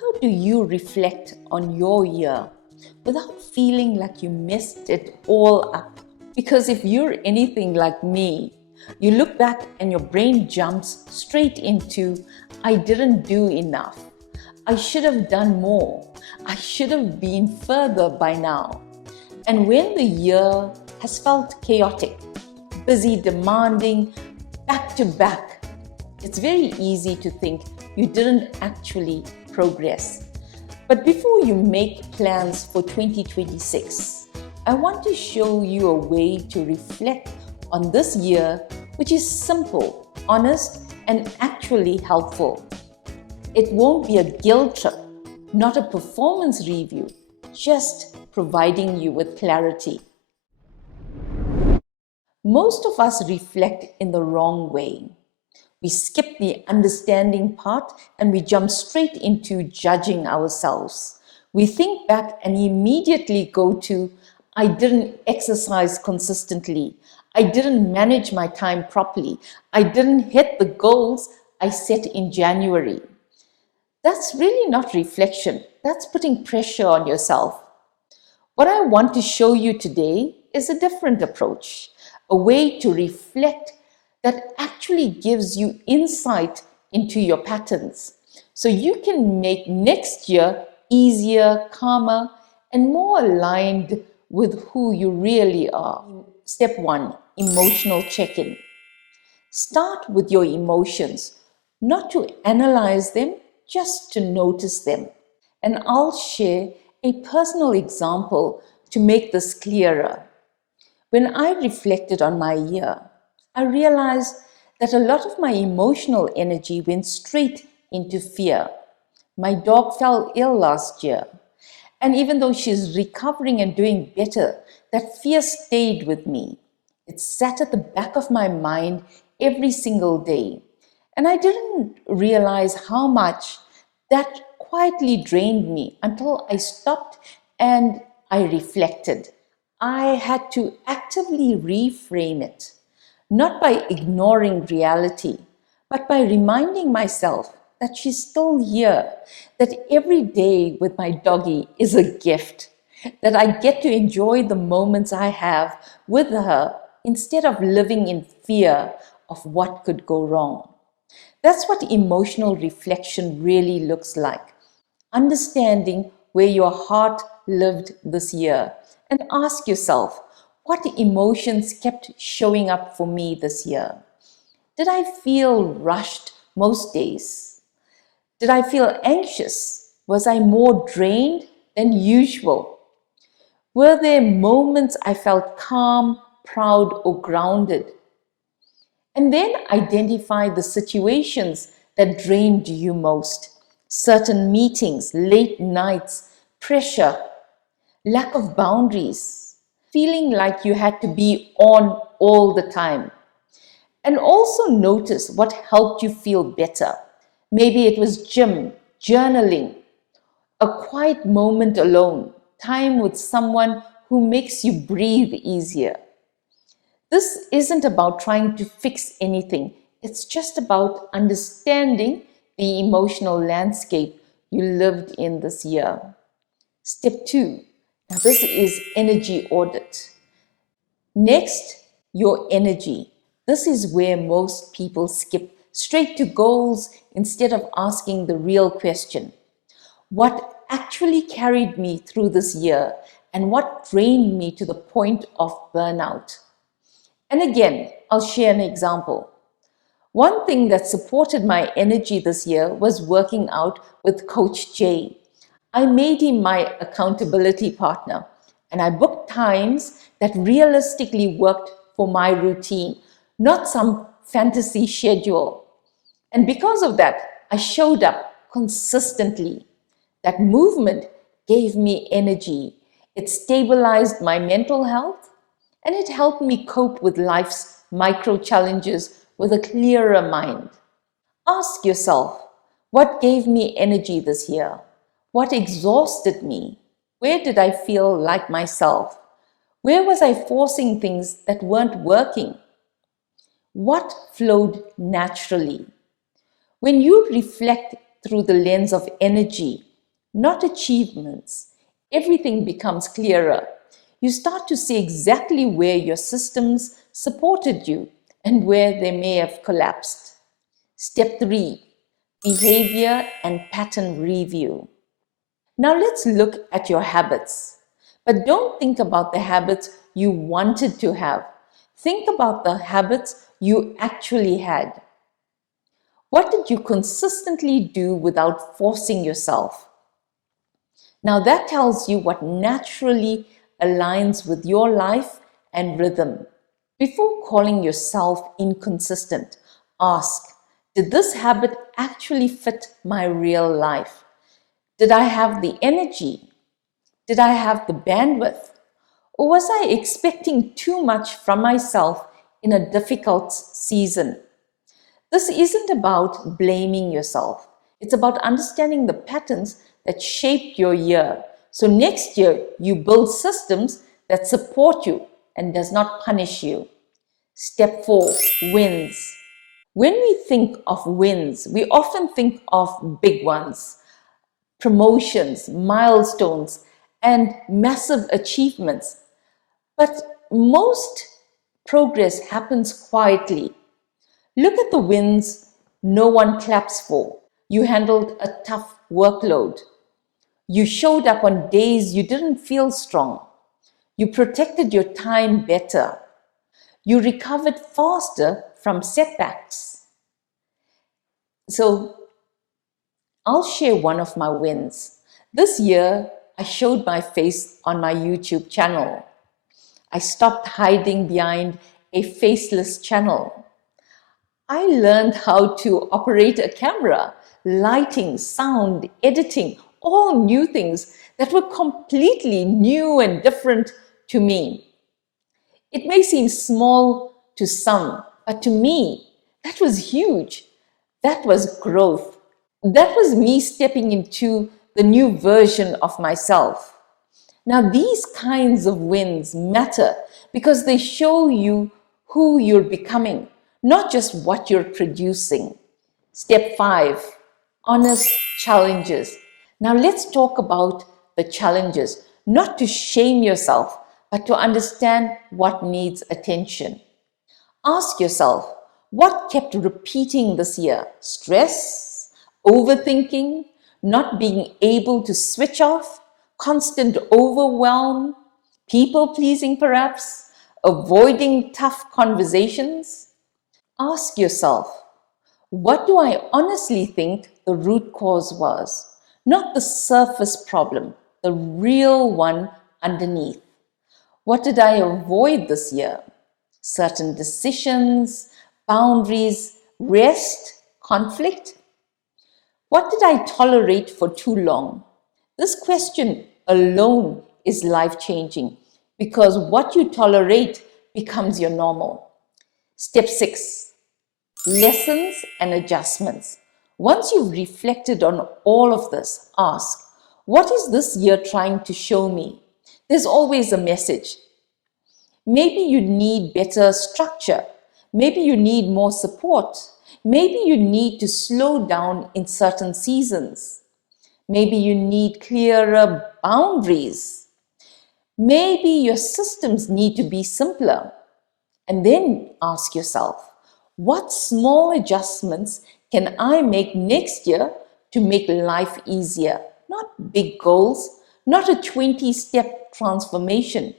How do you reflect on your year without feeling like you messed it all up? Because if you're anything like me, you look back and your brain jumps straight into, I didn't do enough. I should have done more. I should have been further by now. And when the year has felt chaotic, busy, demanding, back to back, it's very easy to think you didn't actually progress. But before you make plans for 2026, I want to show you a way to reflect on this year, which is simple, honest, and actually helpful. It won't be a guilt trip, not a performance review, just providing you with clarity. Most of us reflect in the wrong way. We skip the understanding part and we jump straight into judging ourselves. We think back and immediately go to, I didn't exercise consistently. I didn't manage my time properly. I didn't hit the goals I set in January. That's really not reflection. That's putting pressure on yourself. What I want to show you today is a different approach, a way to reflect that actually gives you insight into your patterns. So you can make next year easier, calmer, and more aligned with who you really are. Step 1, emotional check-in. Start with your emotions, not to analyze them, just to notice them. And I'll share a personal example to make this clearer. When I reflected on my year, I realized that a lot of my emotional energy went straight into fear. My dog fell ill last year, and even though she's recovering and doing better, that fear stayed with me. It sat at the back of my mind every single day, and I didn't realize how much that quietly drained me until I stopped and I reflected. I had to actively reframe it, not by ignoring reality, but by reminding myself that she's still here, that every day with my doggie is a gift, that I get to enjoy the moments I have with her instead of living in fear of what could go wrong. That's what emotional reflection really looks like. Understanding where your heart lived this year and ask yourself, what emotions kept showing up for me this year? Did I feel rushed most days? Did I feel anxious? Was I more drained than usual? Were there moments I felt calm, proud, or grounded? And then identify the situations that drained you most. Certain meetings, late nights, pressure, lack of boundaries, feeling like you had to be on all the time. And also notice what helped you feel better. Maybe it was gym, journaling, a quiet moment alone, time with someone who makes you breathe easier. This isn't about trying to fix anything. It's just about understanding the emotional landscape you lived in this year. Step 2. Now this is energy audit. Next, your energy. This is where most people skip straight to goals instead of asking the real question. What actually carried me through this year and what drained me to the point of burnout? And again, I'll share an example. One thing that supported my energy this year was working out with Coach Jay. I made him my accountability partner, and I booked times that realistically worked for my routine, not some fantasy schedule. And because of that, I showed up consistently. That movement gave me energy. It stabilized my mental health, and it helped me cope with life's micro challenges with a clearer mind. Ask yourself, what gave me energy this year? What exhausted me? Where did I feel like myself? Where was I forcing things that weren't working? What flowed naturally? When you reflect through the lens of energy, not achievements. Everything becomes clearer. You start to see exactly where your systems supported you and where they may have collapsed. Step 3, behavior and pattern review. Now let's look at your habits. But don't think about the habits you wanted to have. Think about the habits you actually had. What did you consistently do without forcing yourself? Now that tells you what naturally aligns with your life and rhythm. Before calling yourself inconsistent, ask, did this habit actually fit my real life? Did I have the energy? Did I have the bandwidth? Or was I expecting too much from myself in a difficult season? This isn't about blaming yourself. It's about understanding the patterns that shaped your year. So next year, you build systems that support you and does not punish you. Step 4, wins. When we think of wins, we often think of big ones, promotions, milestones, and massive achievements. But most progress happens quietly. Look at the wins no one claps for. You handled a tough workload. You showed up on days you didn't feel strong. You protected your time better. You recovered faster from setbacks. So I'll share one of my wins. This year, I showed my face on my YouTube channel. I stopped hiding behind a faceless channel. I learned how to operate a camera, lighting, sound, editing, all new things that were completely new and different to me. It may seem small to some, but to me, that was huge. That was growth. That was me stepping into the new version of myself. Now, these kinds of wins matter because they show you who you're becoming, not just what you're producing. Step 5, honest challenges. Now, let's talk about the challenges, not to shame yourself, but to understand what needs attention. Ask yourself, what kept repeating this year? Stress, overthinking, not being able to switch off, constant overwhelm, people pleasing perhaps, avoiding tough conversations? Ask yourself, what do I honestly think the root cause was? Not the surface problem, the real one underneath. What did I avoid this year? Certain decisions, boundaries, rest, conflict? What did I tolerate for too long? This question alone is life-changing because what you tolerate becomes your normal. Step 6, lessons and adjustments. Once you've reflected on all of this, ask, what is this year trying to show me? There's always a message. Maybe you need better structure. Maybe you need more support. Maybe you need to slow down in certain seasons. Maybe you need clearer boundaries. Maybe your systems need to be simpler. And then ask yourself, what small adjustments can I make next year to make life easier? Not big goals, not a 20-step transformation,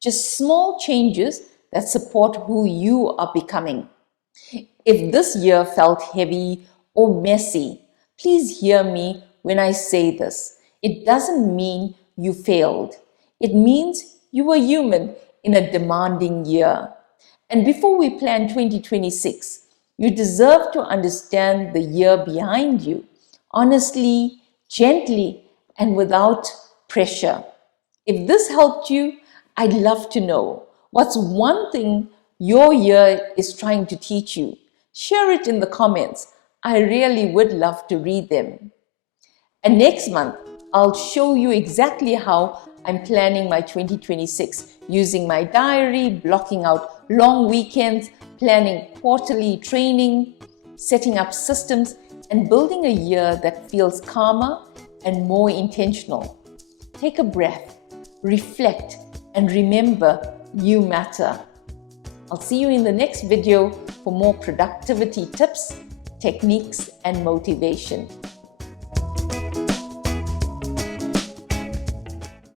just small changes that support who you are becoming. If this year felt heavy or messy, please hear me when I say this. It doesn't mean you failed. It means you were human in a demanding year. And before we plan 2026, you deserve to understand the year behind you, honestly, gently, and without pressure. If this helped you, I'd love to know what's one thing your year is trying to teach you. Share it in the comments. I really would love to read them. And next month, I'll show you exactly how I'm planning my 2026 using my diary, blocking out long weekends, planning quarterly training, setting up systems, and building a year that feels calmer, and more intentional. Take a breath, reflect, and remember you matter. I'll see you in the next video for more productivity tips, techniques, and motivation.